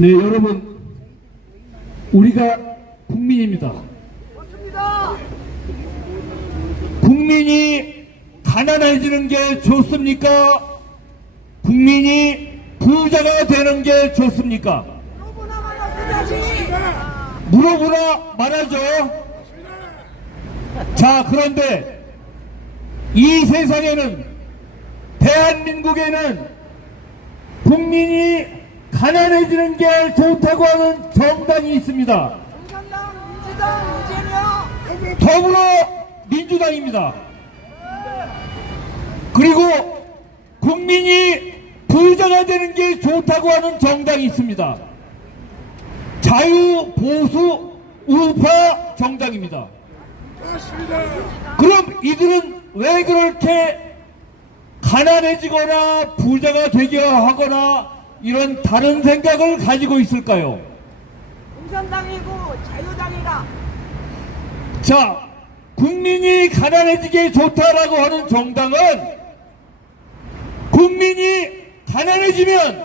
네, 여러분, 우리가 국민입니다. 국민이 가난해지는 게 좋습니까? 국민이 부자가 되는 게 좋습니까? 물어보나 말하죠. 자, 그런데 이 세상에는, 대한민국에는 국민이 가난해지는 게 좋다고 하는 정당이 있습니다. 더불어민주당입니다. 그리고 국민이 부자가 되는 게 좋다고 하는 정당이 있습니다. 자유보수 우파 정당입니다. 그럼 이들은 왜 그렇게 가난해지거나 부자가 되게 하거나 이런 다른 생각을 가지고 있을까요? 공산당이고 자유당이다. 자, 국민이 가난해지게 좋다라고 하는 정당은 국민이 가난해지면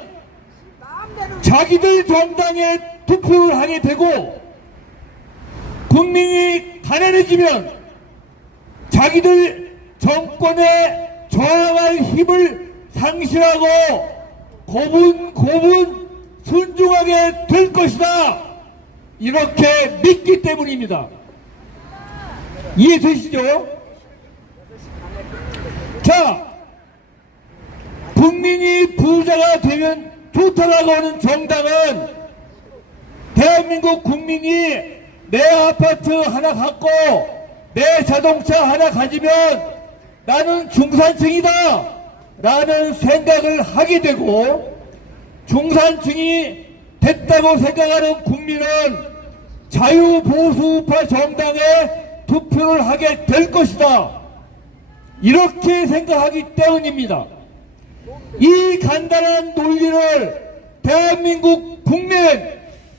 자기들 정당에 투표를 하게 되고, 국민이 가난해지면 자기들 정권에 저항할 힘을 상실하고 고분고분 순종하게 될 것이다, 이렇게 믿기 때문입니다. 이해되시죠? 자, 국민이 부자가 되면 좋다라고 하는 정당은 대한민국 국민이 내 아파트 하나 갖고 내 자동차 하나 가지면 나는 중산층이다 라는 생각을 하게 되고, 중산층이 됐다고 생각하는 국민은 자유보수우파 정당에 투표를 하게 될 것이다, 이렇게 생각하기 때문입니다. 이 간단한 논리를 대한민국 국민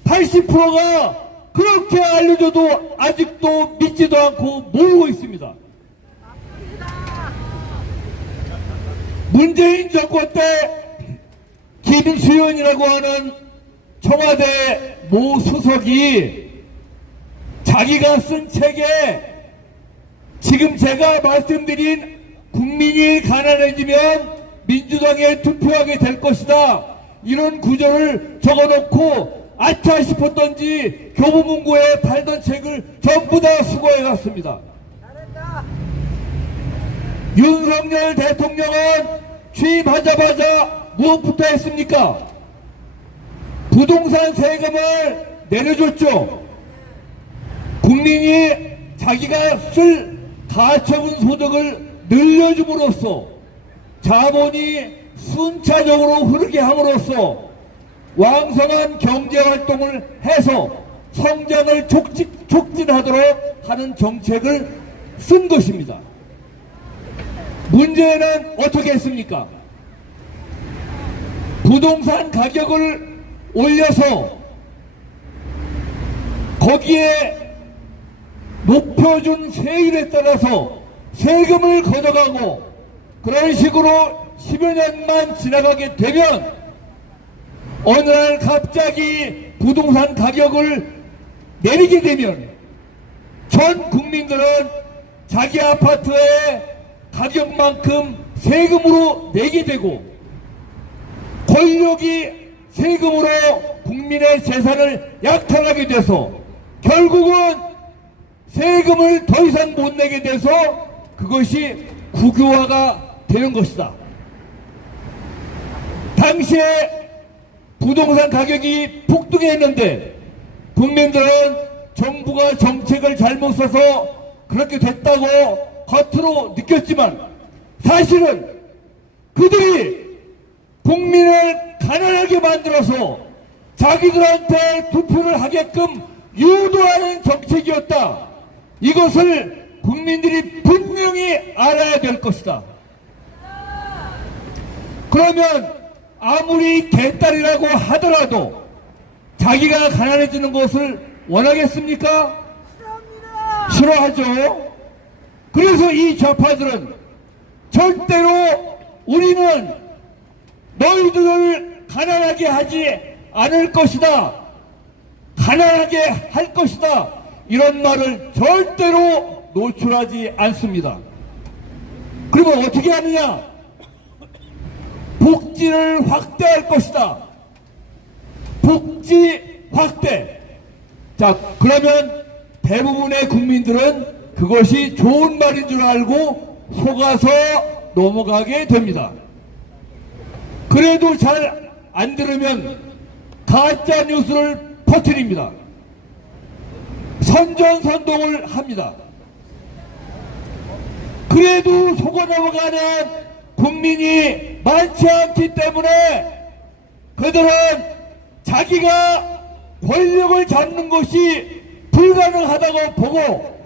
80%가 그렇게 알려줘도 아직도 믿지도 않고 모르고 있습니다. 문재인 정권 때 김수현이라고 하는 청와대 모 수석이 자기가 쓴 책에 지금 제가 말씀드린 국민이 가난해지면 민주당에 투표하게 될 것이다, 이런 구절을 적어놓고 아차 싶었던지 교보문고에 팔던 책을 전부 다 수거해 갔습니다. 윤석열 대통령은 취임하자마자 무엇부터 했습니까? 부동산 세금을 내려줬죠. 국민이 자기가 쓸 가처분 소득을 늘려줌으로써 자본이 순차적으로 흐르게 함으로써 왕성한 경제활동을 해서 성장을 촉진하도록 하는 정책을 쓴 것입니다. 문제는 어떻게 했습니까? 부동산 가격을 올려서 거기에 높여준 세율에 따라서 세금을 걷어가고, 그런 식으로 10여 년만 지나가게 되면 어느 날 갑자기 부동산 가격을 내리게 되면 전 국민들은 자기 아파트의 가격만큼 세금으로 내게 되고, 권력이 세금으로 국민의 재산을 약탈하게 돼서 결국은 세금을 더 이상 못 내게 돼서 그것이 국유화가 되는 것이다. 당시에 부동산 가격이 폭등했는데 국민들은 정부가 정책을 잘못 써서 그렇게 됐다고 겉으로 느꼈지만, 사실은 그들이 국민을 가난하게 만들어서 자기들한테 투표를 하게끔 유도하는 정책이었다, 이것을 국민들이 분명히 알아야 될 것이다. 그러면 아무리 개딸이라고 하더라도 자기가 가난해지는 것을 원하겠습니까? 싫어하죠. 그래서 이 좌파들은 절대로 우리는 너희들을 가난하게 하지 않을 것이다. 가난하게 할 것이다. 이런 말을 절대로 노출하지 않습니다. 그러면 어떻게 하느냐? 복지를 확대할 것이다. 복지 확대. 자, 그러면 대부분의 국민들은 그것이 좋은 말인 줄 알고 속아서 넘어가게 됩니다. 그래도 잘 안 들으면 가짜 뉴스를 퍼뜨립니다. 선전선동을 합니다. 그래도 속아 넘어가는 국민이 많지 않기 때문에 그들은 자기가 권력을 잡는 것이 불가능하다고 보고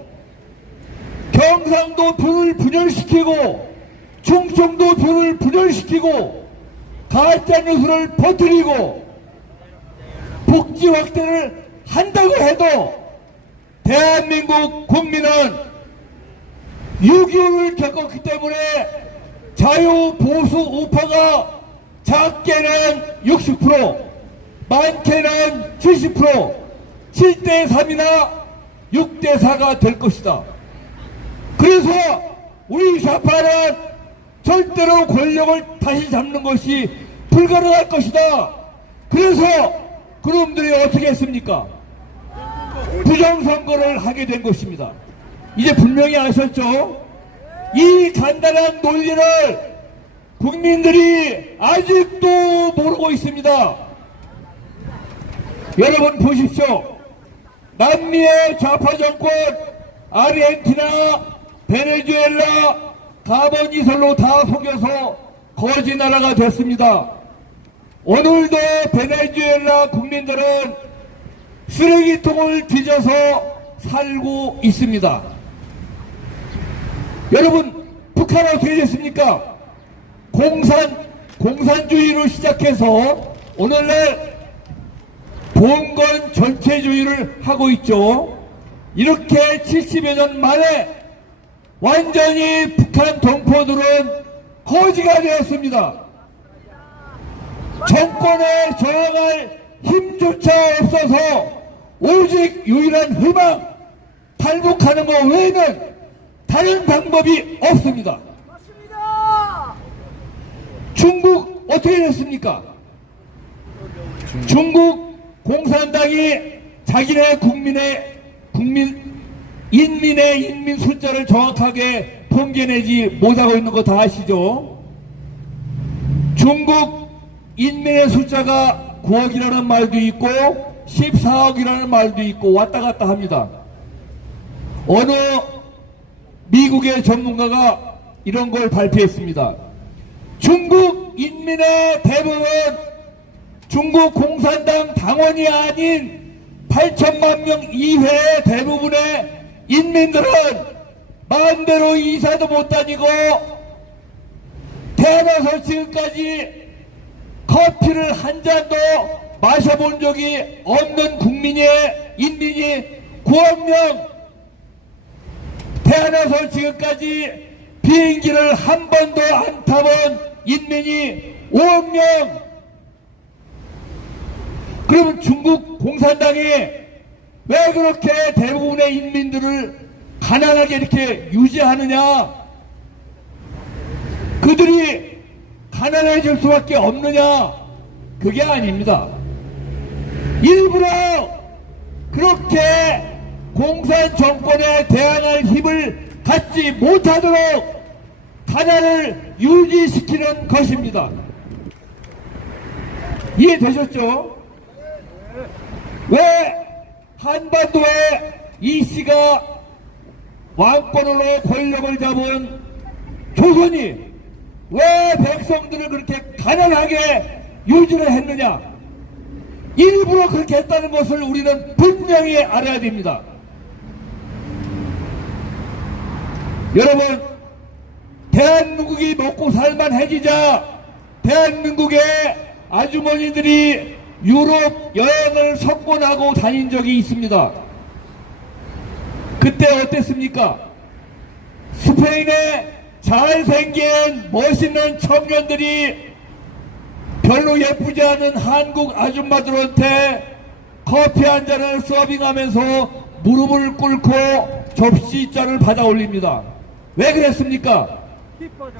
경상도 표를 분열시키고 충청도 표를 분열시키고 가짜뉴스를 퍼뜨리고 복지 확대를 한다고 해도 대한민국 국민은 6.25를 겪었기 때문에 자유보수 우파가 작게는 60%, 많게는 70%, 7대3이나 6대4가 될 것이다. 그래서 우리 좌파는 절대로 권력을 다시 잡는 것이 불가능할 것이다. 그래서 그놈들이 어떻게 했습니까? 부정선거를 하게 된 것입니다. 이제 분명히 아셨죠? 이 간단한 논리를 국민들이 아직도 모르고 있습니다. 여러분 보십시오. 남미의 좌파 정권, 아르헨티나, 베네수엘라, 가번 이설로 다 속여서 거지 나라가 됐습니다. 오늘도 베네수엘라 국민들은 쓰레기통을 뒤져서 살고 있습니다. 여러분, 북한 어떻게 됐습니까? 공산주의로 시작해서 오늘날 봉건 전체주의를 하고 있죠. 이렇게 70여 년 만에 완전히 북한 동포들은 거지가 되었습니다. 정권에 저항할 힘조차 없어서 오직 유일한 희망, 탈북하는 것 외에는 다른 방법이 없습니다. 맞습니다. 중국 어떻게 됐습니까? 중국 공산당이 자기네 인민 숫자를 정확하게 통계내지 못하고 있는 거 다 아시죠? 중국 인민의 숫자가 9억이라는 말도 있고 14억이라는 말도 있고 왔다 갔다 합니다. 어느 미국의 전문가가 이런 걸 발표했습니다. 중국 인민의 대부분 중국 공산당 당원이 아닌 8천만 명 이외의 대부분의 인민들은 마음대로 이사도 못 다니고 태어나서 지금까지 커피를 한 잔도 마셔본 적이 없는 인민이 9억 명, 태어나서 지금까지 비행기를 한 번도 안 타본 인민이 5억 명. 그러면 중국 공산당이 왜 그렇게 대부분의 인민들을 가난하게 이렇게 유지하느냐? 그들이 가난해질 수밖에 없느냐? 그게 아닙니다. 일부러 그렇게 공산 정권에 대항할 힘을 갖지 못하도록 가난을 유지시키는 것입니다. 이해되셨죠? 왜 한반도에 이 씨가 왕권으로 권력을 잡은 조선이 왜 백성들을 그렇게 가난하게 유지를 했느냐? 일부러 그렇게 했다는 것을 우리는 분명히 알아야 됩니다. 여러분, 대한민국이 먹고 살만해지자 대한민국의 아주머니들이 유럽 여행을 석권하고 다닌 적이 있습니다. 그때 어땠습니까? 스페인의 잘생긴 멋있는 청년들이 별로 예쁘지 않은 한국 아줌마들한테 커피 한 잔을 서빙하면서 무릎을 꿇고 접시잔을 받아 올립니다. 왜 그랬습니까?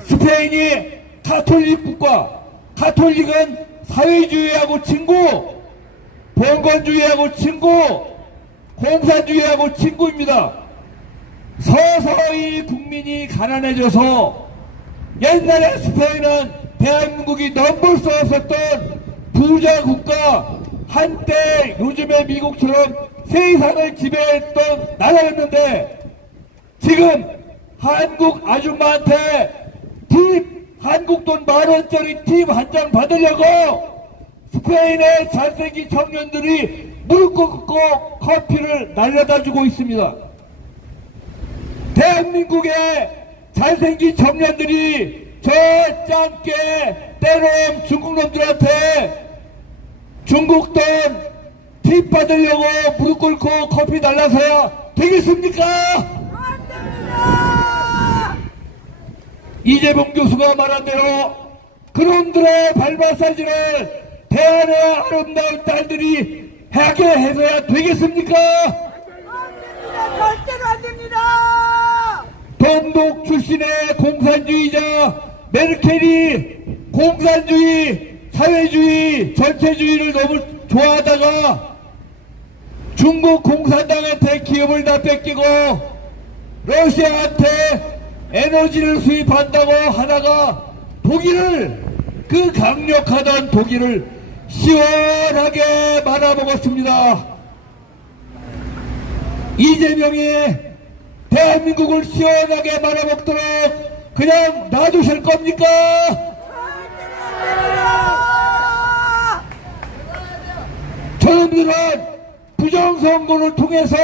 스페인이 가톨릭 국가, 가톨릭은 사회주의하고 친구, 봉건주의하고 친구, 공산주의하고 친구입니다. 서서히 국민이 가난해져서 옛날에 스페인은 대한민국이 넘볼 수 없었던 부자 국가, 한때 요즘의 미국처럼 세상을 지배했던 나라였는데 지금 한국 아줌마한테 팁, 한국 돈 10,000원짜리 팁 한 장 받으려고 스페인의 잘생긴 청년들이 무릎 꿇고 커피를 날려다 주고 있습니다. 대한민국의 잘생긴 청년들이 저 짱깨 때론 중국 놈들한테 중국 돈 팁 받으려고 무릎 꿇고 커피 날라서야 되겠습니까? 안 됩니다. 이재봉 교수가 말한 대로 그놈들의 발마사지를 대한의 아름다운 딸들이 하게 해서야 되겠습니까? 안 됩니다. 절대로 안 됩니다. 동독 출신의 공산주의자 메르켈이 공산주의, 사회주의, 전체주의를 너무 좋아하다가 중국 공산당한테 기업을 다 뺏기고 러시아한테 에너지를 수입한다고 하다가 독일을, 그 강력하던 독일을 시원하게 말아먹었습니다. 이재명이 대한민국을 시원하게 말아먹도록 그냥 놔두실 겁니까? 저놈들은 부정선거를 통해서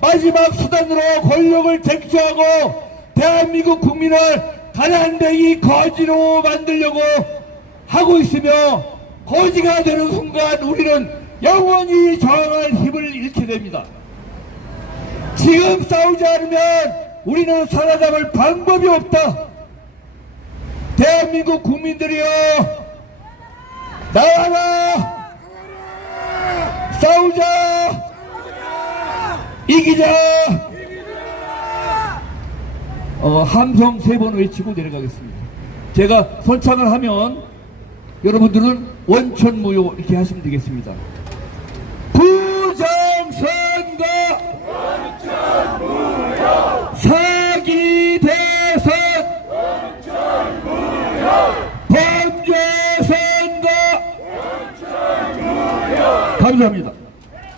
마지막 수단으로 권력을 쟁취하고 대한민국 국민을 가난뱅이 거지로 만들려고 하고 있으며 거지가 되는 순간 우리는 영원히 저항할 힘을 잃게 됩니다. 지금 싸우지 않으면 우리는 살아남을 방법이 없다. 대한민국 국민들이여, 나와라! 싸우자! 이기자! 함성 3번 외치고 내려가겠습니다. 제가 선창을 하면 여러분들은 원천무효 이렇게 하시면 되겠습니다. 부정선거! 원천무효! 사기 대선! 원천무효! 범죄선거! 원천무효! 감사합니다.